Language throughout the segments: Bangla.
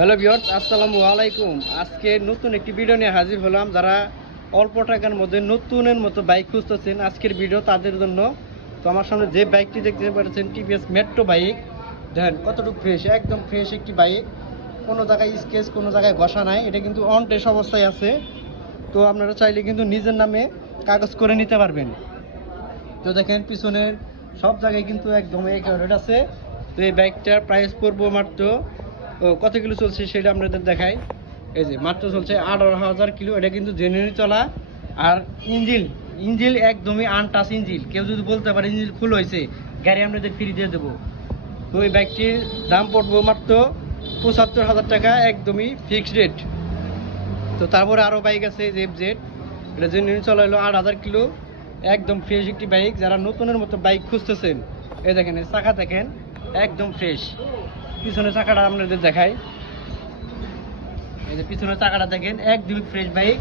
হ্যালো ভিউয়ার্স, আসসালামু আলাইকুম। আজকে নতুন একটি ভিডিও নিয়ে হাজির হলাম। যারা অল্প টাকার মধ্যে নতুনের মতো বাইক খুঁজতেছেন, আজকের ভিডিও তাদের জন্য। তো আমার সামনে যে বাইকটি দেখতে পাচ্ছেন, টিভিএস মেট্রো বাইক। দেখেন কতটুকু ফ্রেশ, একদম ফ্রেশ একটি বাইক। কোনো জায়গায় স্কেচ, কোনো জায়গায় ঘষা নাই। এটা কিন্তু অন টেস্ট অবস্থায় আছে। তো আপনারা চাইলে কিন্তু নিজের নামে কাগজ করে নিতে পারবেন। তো দেখেন পিছনের সব জায়গায় কিন্তু একদম একুরেট আছে। তো এই বাইকটার প্রাইস পড়বো মাত্র কত কিলো চলছে সেটা আপনাদের দেখাই। এই যে মাত্র চলছে 18,000 কিলো। এটা কিন্তু জেনুইন চলা। আর ইঞ্জিল একদমই আনটাচ ইঞ্জিল। কেউ যদি বলতে পারে ইঞ্জিল ফুল হয়েছে, গাড়ি আপনাদের ফ্রি দিয়ে দেবো। তো এই বাইকটির দাম পড়বো মাত্র 75,000 টাকা, একদমই ফিক্সড রেট। তো তারপরে আরও বাইক আছে, জেড। এটা জেনুইন চলা হলো 8,000 কিলো, একদম ফ্রেশ একটি বাইক। যারা নতুনের মতো বাইক খুঁজতেছেন, এই দেখেন এই চাকা দেখেন একদম ফ্রেশ। পিছনের চাকাটা আপনাদের দেখাই। এই যে পিছনের চাকাটা দেখেন একদমই ফ্রেশ বাইক।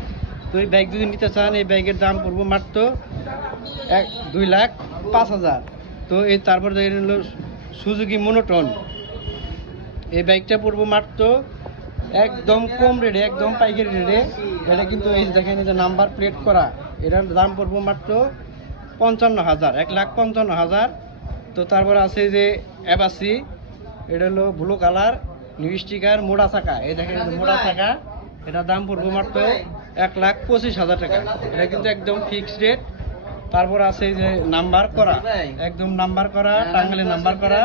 তো এই বাইক যদি নিতে চান, এই বাইকের দাম পড়বো মাত্র 2,05,000। তো এই তারপর দেখেন হলো সুজুকি মনোটন। এই বাইকটা পড়বো মাত্র একদম কম রেটে, একদম পাইকারি রেটে। এটা কিন্তু এই দেখেন এই যে নাম্বার প্লেট করা। এটার দাম পড়বো মাত্র 55,000, 1,55,000। তো তারপর আছে যে অ্যাপাচি। এটা হলো ব্লু কালার, নিউ স্টিকার, মোড়া চাকা। এই দেখেন মোড়া চাকা। এটার দাম পড়বো মাত্র 1,25,000 টাকা। এটা কিন্তু একদম ফিক্সড রেট। তারপর আছে যে নাম্বার করা, একদম নাম্বার করা, টাঙ্গাইলে নাম্বার করা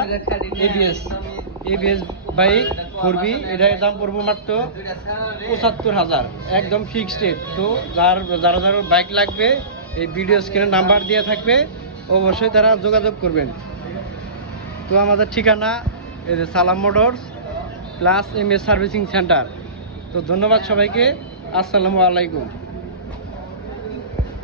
এবিএস বাইক 4B। এটার দাম পড়বো মাত্র 75,000, একদম ফিক্সড রেট। তো যারা বাইক লাগবে, এই ভিডিও স্ক্রিনে নাম্বার দেওয়া থাকবে, অবশ্যই তারা যোগাযোগ করবেন। তো আমাদের ঠিকানা এই যে সালাম motors plus MS servicing centre. তো ধন্যবাদ সবাইকে, আসসালামু আলাইকুম।